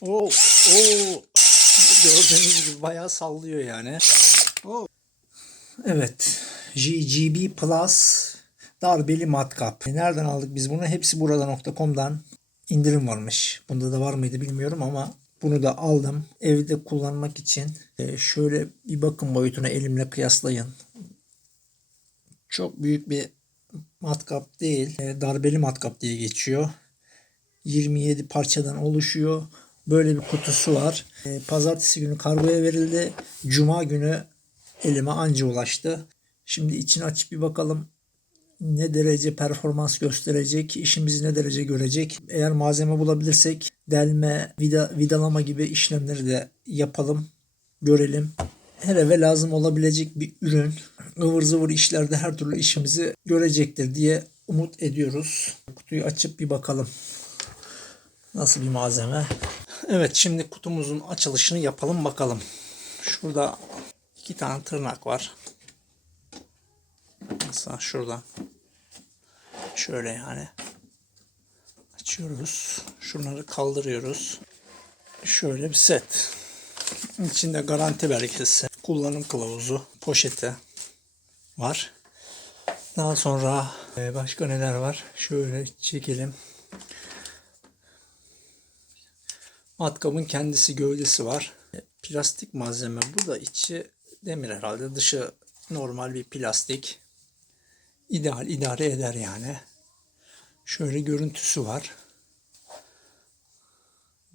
Oo, oo. Gördüğünüz gibi bayağı sallıyor yani. Oo. Evet. GGB Plus darbeli matkap. Nereden aldık biz bunu? Hepsi burada.com'dan indirim varmış. Bunda da var mıydı bilmiyorum ama bunu da aldım. Evde kullanmak için. Ee, şöyle bir bakın boyutuna elimle kıyaslayın. Çok büyük bir matkap değil. Ee, darbeli matkap diye geçiyor. 27 parçadan oluşuyor. Böyle bir kutusu var. Ee, Pazartesi günü kargoya verildi. Cuma günü elime anca ulaştı. Şimdi içini açıp bir bakalım ne derece performans gösterecek, işimizi ne derece görecek. Eğer malzeme bulabilirsek delme, vida, vidalama gibi işlemleri de yapalım, görelim. Her eve lazım olabilecek bir ürün. ıvır zıvır işlerde her türlü işimizi görecektir diye umut ediyoruz. Kutuyu açıp bir bakalım. Nasıl bir malzeme? Evet şimdi kutumuzun açılışını yapalım bakalım. Şurada iki tane tırnak var. Mesela şuradan. Şöyle yani. Açıyoruz. Şunları kaldırıyoruz. Şöyle bir set. İçinde garanti belgesi, kullanım kılavuzu, poşeti var. Daha sonra e, başka neler var? Şöyle çekelim. Matkabın kendisi gövdesi var. E, Plastik malzeme. Bu da içi demir herhalde. Dışı normal bir plastik. İdeal idare eder yani. Şöyle görüntüsü var.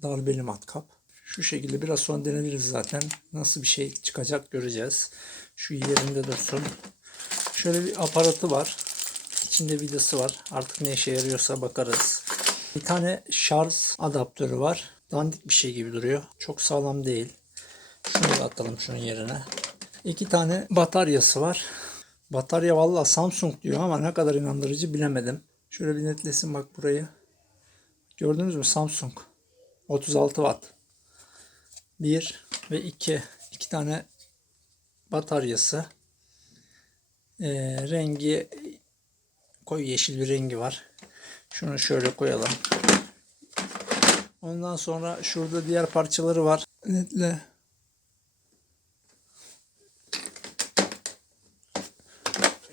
Darbeli matkap. Şu şekilde biraz sonra deneriz zaten. Nasıl bir şey çıkacak göreceğiz. Şu yerinde dursun. Şöyle bir aparatı var. İçinde vidası var. Artık ne işe yarıyorsa bakarız. Bir tane şarj adaptörü var. Dandik bir şey gibi duruyor. Çok sağlam değil. Şunu da atalım şunun yerine. İki tane bataryası var. Batarya valla Samsung diyor ama ne kadar inandırıcı bilemedim. Şöyle bir netlesin bak burayı. Gördünüz mü Samsung. 36 watt. 1 ve 2. iki tane bataryası. Ee, rengi koyu yeşil bir rengi var. Şunu şöyle koyalım. Ondan sonra şurada diğer parçaları var. Netle.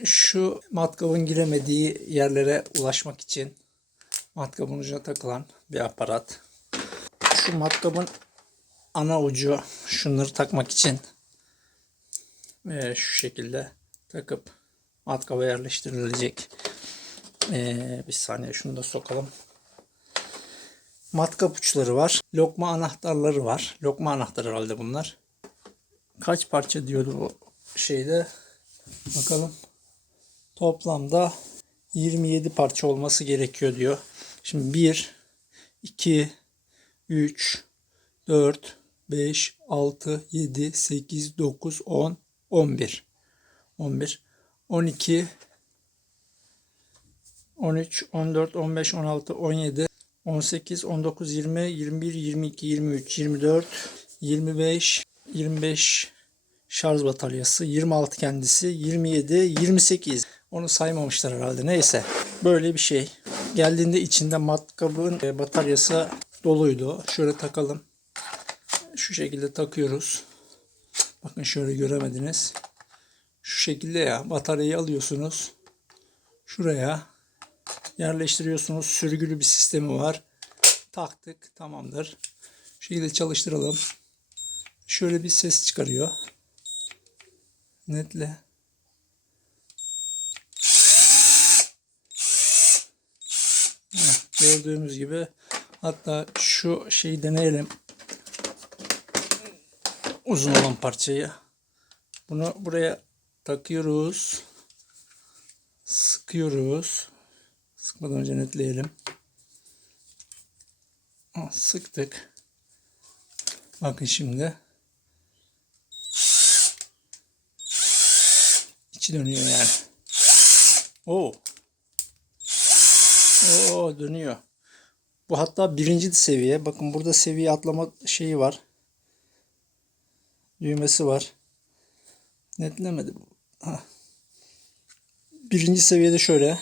Şu matkabın giremediği yerlere ulaşmak için matkabın ucuna takılan bir aparat. Şu matkabın ana ucu şunları takmak için eee, şu şekilde takıp matkaba yerleştirilecek. Eee, bir saniye şunu da sokalım. Matkap uçları var. Lokma anahtarları var. Lokma anahtarı herhalde bunlar. Kaç parça diyordu bu şeyde? Bakalım. Toplamda 27 parça olması gerekiyor diyor. Şimdi 1, 2, 3, 4, 5, 6, 7, 8, 9, 10, 11. 11, 12, 13, 14, 15, 16, 17, 18, 19, 20, 21, 22, 23, 24, 25, 25 şarj bataryası, 26 kendisi, 27, 28. Onu saymamışlar herhalde. Neyse. Böyle bir şey. Geldiğinde içinde matkabın e, bataryası doluydu. Şöyle takalım. Şu şekilde takıyoruz. Bakın şöyle göremediniz. Şu şekilde ya bataryayı alıyorsunuz. Şuraya yerleştiriyorsunuz. Sürgülü bir sistemi var. Taktık. Tamamdır. Şu şekilde çalıştıralım. Şöyle bir ses çıkarıyor. Netle. Gördüğümüz gibi hatta şu şeyi deneyelim. Uzun olan parçayı. Bunu buraya takıyoruz. Sıkıyoruz. Sıkmadan önce netleyelim. Sıktık. Bakın şimdi. İçi dönüyor yani. Oo. Oo dönüyor. Bu hatta birinci seviye. Bakın burada seviye atlama şeyi var. Düğmesi var. Netlemedi. Hah. Birinci seviyede şöyle.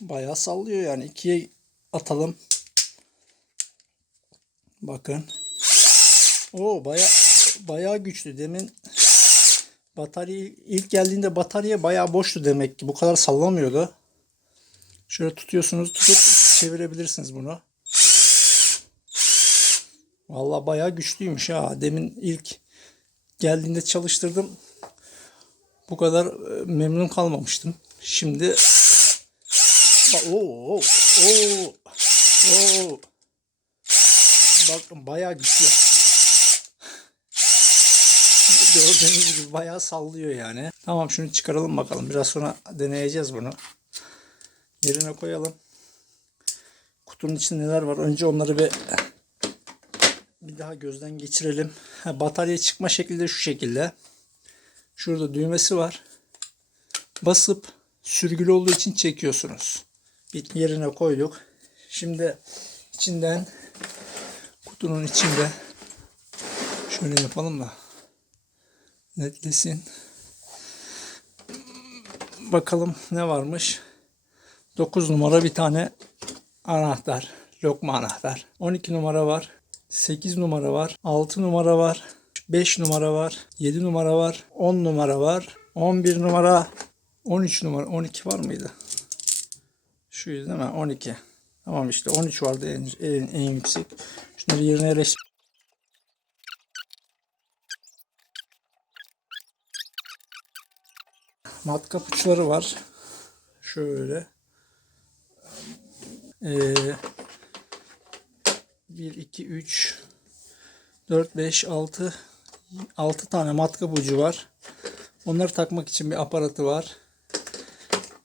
Bayağı sallıyor yani. ikiye atalım. Bakın. Oo baya bayağı güçlü. Demin batarya ilk geldiğinde batarya bayağı boştu demek ki. Bu kadar sallamıyordu. Şöyle tutuyorsunuz tutup çevirebilirsiniz bunu. Vallahi bayağı güçlüymüş ha. Demin ilk geldiğinde çalıştırdım. Bu kadar e, memnun kalmamıştım. Şimdi oo, oo, oo. Bakın bayağı güçlü. Gördüğünüz gibi bayağı sallıyor yani. Tamam şunu çıkaralım bakalım. Biraz sonra deneyeceğiz bunu. Yerine koyalım. Kutunun içinde neler var? Önce onları bir bir daha gözden geçirelim. Ha, batarya çıkma şekli de şu şekilde. Şurada düğmesi var. Basıp sürgülü olduğu için çekiyorsunuz. Bir yerine koyduk. Şimdi içinden kutunun içinde şöyle yapalım da netlesin. Bakalım ne varmış. 9 numara bir tane anahtar. Lokma anahtar. 12 numara var. 8 numara var. 6 numara var. 5 numara var. 7 numara var. 10 numara var. 11 numara. 13 numara. 12 var mıydı? Şuydu değil mi? 12. Tamam işte 13 vardı en, en, en yüksek. Şunları yerine yerleştir. Matkap uçları var. Şöyle. Ee, 1, 2, 3, 4, 5, 6, 6 tane matkap ucu var. Onları takmak için bir aparatı var.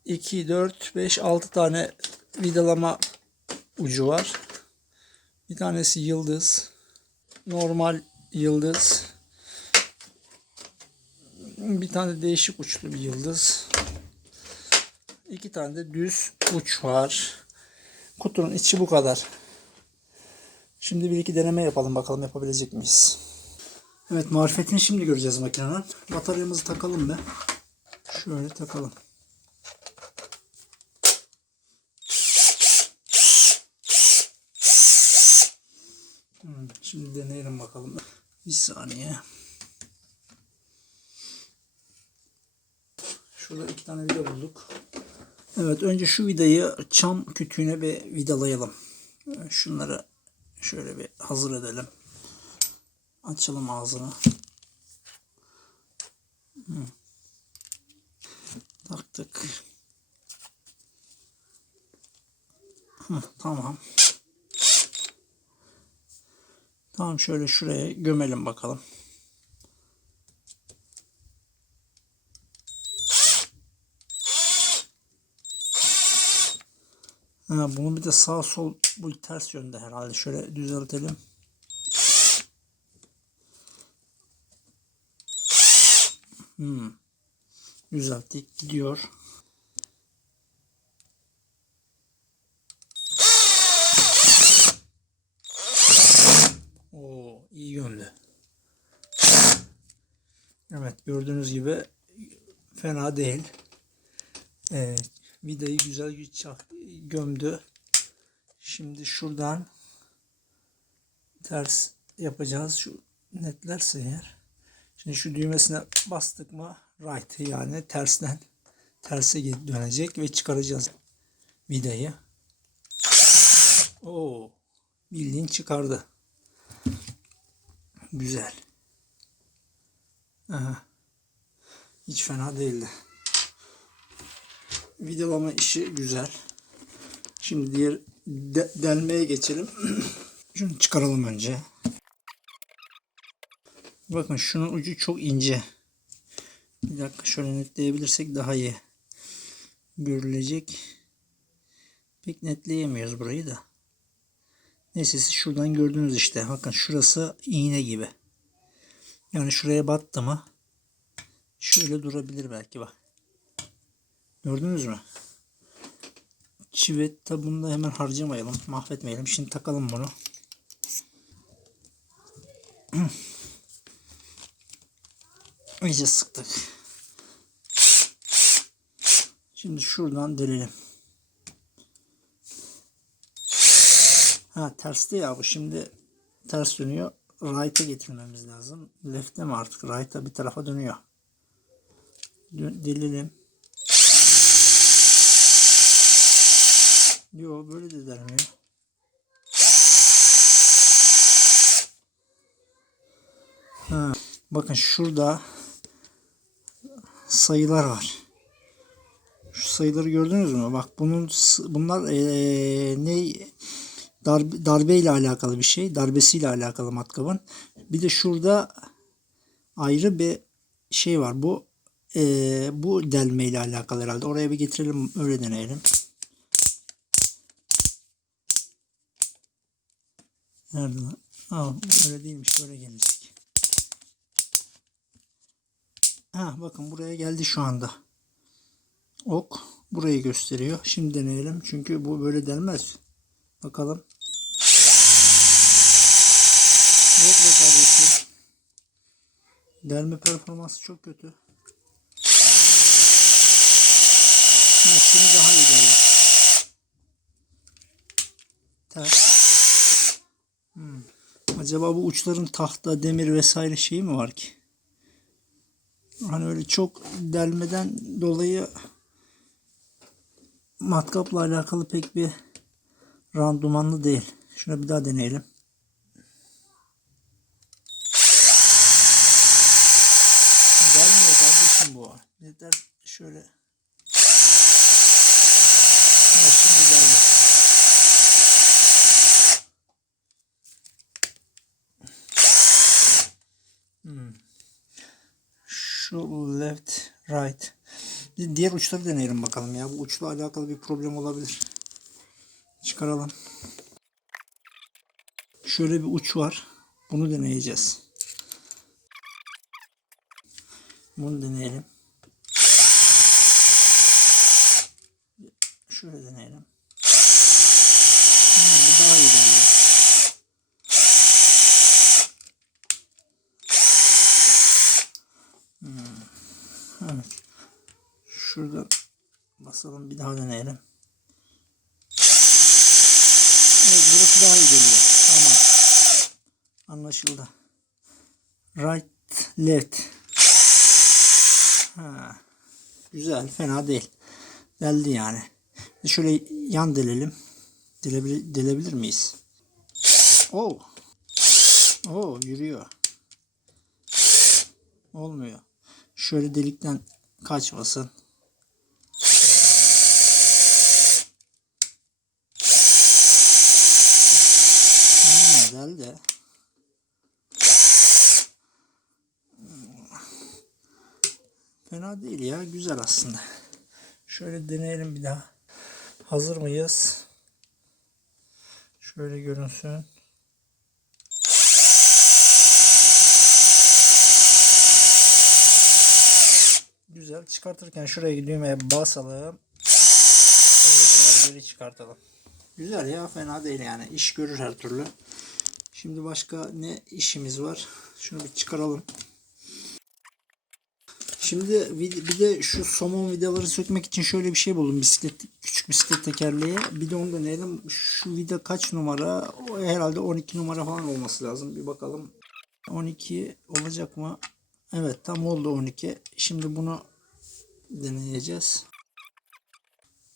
2, 4, 5, 6 tane vidalama ucu var. Bir tanesi yıldız. Normal yıldız. Bir tane değişik uçlu bir yıldız. İki tane de düz uç var. Kutunun içi bu kadar. Şimdi bir iki deneme yapalım bakalım yapabilecek miyiz? Evet marifetini şimdi göreceğiz makinenin. Bataryamızı takalım be. Şöyle takalım. Hmm, Şimdi deneyelim bakalım. Bir saniye. Şurada iki tane vida bulduk. Evet önce şu vidayı çam kütüğüne bir vidalayalım. Şunları şöyle bir hazır edelim. Açalım ağzını. Hı. Taktık. Hı, tamam. Tamam şöyle şuraya gömelim bakalım. Ha, bunu bir de sağ sol bu ters yönde herhalde. Şöyle düzeltelim. Hmm. Düzelttik. Gidiyor. Oo, iyi yönde. Evet gördüğünüz gibi fena değil. Evet, vidayı güzel gömdü. Şimdi şuradan ters yapacağız. Şu netlerse eğer. Şimdi şu düğmesine bastık mı right yani tersten terse dönecek ve çıkaracağız vidayı. Oo, bildiğin çıkardı. Güzel. Aha. Hiç fena değildi. Vidalama işi güzel. Şimdi diğer de- delmeye geçelim. Şunu çıkaralım önce. Bakın şunun ucu çok ince. Bir dakika şöyle netleyebilirsek daha iyi görülecek. Pek netleyemiyoruz burayı da. Neyse siz şuradan gördünüz işte. Bakın şurası iğne gibi. Yani şuraya battı mı şöyle durabilir belki bak. Gördünüz mü? Çivet tabunda hemen harcamayalım. Mahvetmeyelim. Şimdi takalım bunu. İyice sıktık. Şimdi şuradan delelim. Ha terste ya bu şimdi ters dönüyor. Right'a getirmemiz lazım. Left'e mi artık? Right'a bir tarafa dönüyor. Dö- Delelim. Yo böyle de delmiyor. Ha, bakın şurada sayılar var. Şu sayıları gördünüz mü? Bak bunun bunlar eee, ne darbe, darbe ile alakalı bir şey. Darbesiyle alakalı matkabın. Bir de şurada ayrı bir şey var. Bu eee, bu delme ile alakalı herhalde. Oraya bir getirelim öyle deneyelim. Nerede lan? Aa, öyle değilmiş. Böyle gelecek. Ha bakın buraya geldi şu anda. Ok burayı gösteriyor. Şimdi deneyelim. Çünkü bu böyle denmez. Bakalım. Yok be kardeşim. Delme performansı çok kötü. Ha, şimdi daha iyi geldi. Ters. Hmm. Acaba bu uçların tahta, demir vesaire şeyi mi var ki? Hani öyle çok delmeden dolayı matkapla alakalı pek bir randımanlı değil. Şuna bir daha deneyelim. Yeter şöyle. Ha, şimdi geldi. Hmm. Şu left, right. Diğer uçları deneyelim bakalım ya. Bu uçla alakalı bir problem olabilir. Çıkaralım. Şöyle bir uç var. Bunu deneyeceğiz. Bunu deneyelim. Şöyle deneyelim. Hmm, bu daha iyi geldi. Evet. Şurada basalım bir daha deneyelim. Evet burası daha iyi geliyor. Tamam. Anlaşıldı. Right, left. Ha. Güzel, fena değil. Deldi yani. Şöyle yan delelim. Delebilir, delebilir miyiz? Oh. Oh, yürüyor. Olmuyor. Şöyle delikten kaçmasın. Hmm, deldi. Fena değil ya. Güzel aslında. Şöyle deneyelim bir daha. Hazır mıyız? Şöyle görünsün. Güzel. Çıkartırken şuraya düğmeye basalım. Kadar geri çıkartalım. Güzel ya. Fena değil yani. İş görür her türlü. Şimdi başka ne işimiz var? Şunu bir çıkaralım. Şimdi bir de şu somon vidaları sökmek için şöyle bir şey buldum. Bisiklet, küçük bisiklet tekerleği. Bir de onu deneyelim. Şu vida kaç numara? O herhalde 12 numara falan olması lazım. Bir bakalım. 12 olacak mı? Evet tam oldu 12. Şimdi bunu deneyeceğiz.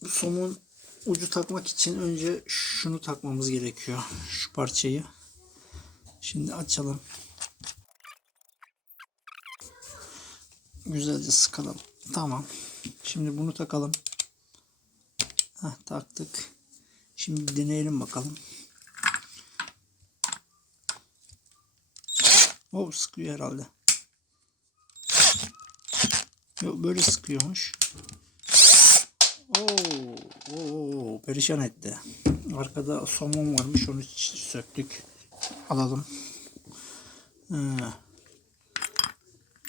Bu somon ucu takmak için önce şunu takmamız gerekiyor. Şu parçayı. Şimdi açalım. Güzelce sıkalım. Tamam. Şimdi bunu takalım. Heh, taktık. Şimdi deneyelim bakalım. O sıkıyor herhalde. Yok böyle sıkıyormuş. Oo, oo, perişan etti. Arkada somon varmış onu söktük. Alalım. Ee,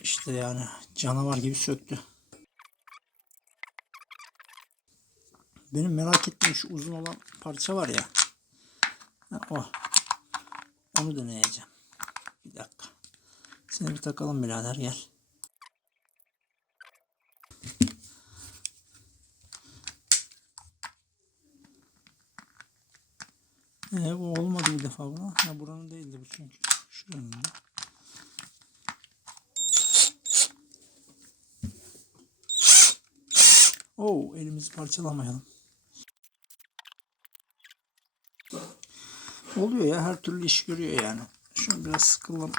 işte yani canavar gibi söktü. Benim merak ettiğim şu uzun olan parça var ya. Ha, o. Onu deneyeceğim. Bir dakika. Seni bir takalım birader gel. Ee, bu olmadı bir defa buna. Ha, buranın değildi bu çünkü. Şuranın da. Oo, elimizi parçalamayalım. Oluyor ya her türlü iş görüyor yani. Şunu biraz sıkılım.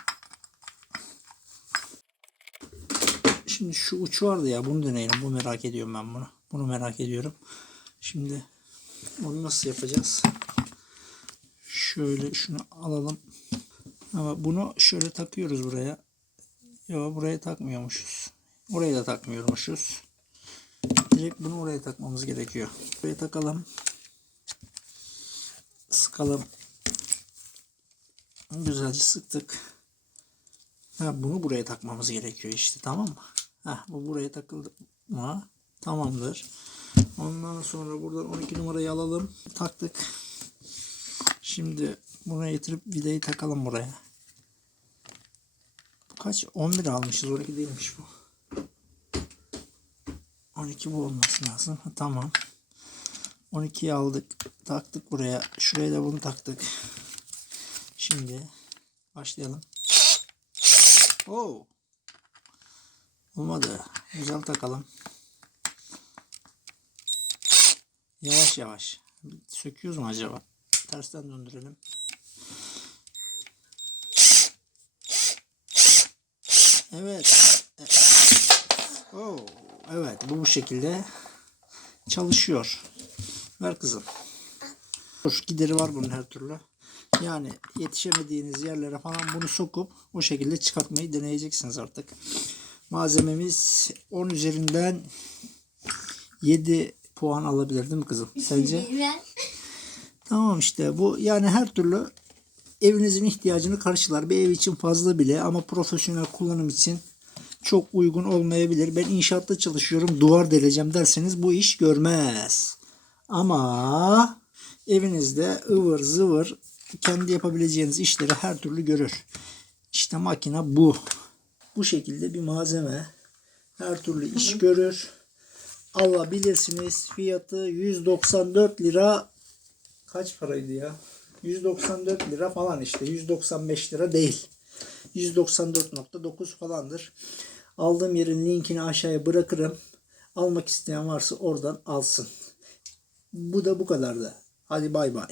Şimdi şu uç vardı ya bunu deneyelim. Bu merak ediyorum ben bunu. Bunu merak ediyorum. Şimdi bunu nasıl yapacağız? Şöyle şunu alalım. Ama bunu şöyle takıyoruz buraya. Yok buraya takmıyormuşuz. Oraya da takmıyormuşuz. Direkt bunu oraya takmamız gerekiyor. Buraya takalım. Sıkalım. Güzelce sıktık. Ha, bunu buraya takmamız gerekiyor işte tamam mı? Ha, bu buraya takıldı mı? Tamamdır. Ondan sonra buradan 12 numarayı alalım. Taktık. Şimdi buna getirip vidayı takalım buraya. Bu kaç? 11 almışız. 12 değilmiş bu. 12 bu olması lazım. Ha, tamam. 12'yi aldık. Taktık buraya. Şuraya da bunu taktık. Şimdi başlayalım. Oo. Olmadı. Güzel takalım. Yavaş yavaş. Söküyoruz mu acaba? Tersten döndürelim. Evet. E- Oo. Evet bu bu şekilde çalışıyor. Ver kızım. Dur, gideri var bunun her türlü. Yani yetişemediğiniz yerlere falan bunu sokup o şekilde çıkartmayı deneyeceksiniz artık. Malzememiz 10 üzerinden 7 puan alabilir değil mi kızım? Sence? Ben Tamam işte bu yani her türlü evinizin ihtiyacını karşılar. Bir ev için fazla bile ama profesyonel kullanım için çok uygun olmayabilir. Ben inşaatta çalışıyorum duvar deleceğim derseniz bu iş görmez. Ama evinizde ıvır zıvır kendi yapabileceğiniz işleri her türlü görür. İşte makine bu. Bu şekilde bir malzeme her türlü iş görür. Alabilirsiniz. Fiyatı 194 lira kaç paraydı ya? 194 lira falan işte. 195 lira değil. 194.9 falandır. Aldığım yerin linkini aşağıya bırakırım. Almak isteyen varsa oradan alsın. Bu da bu kadardı. Hadi bay bay.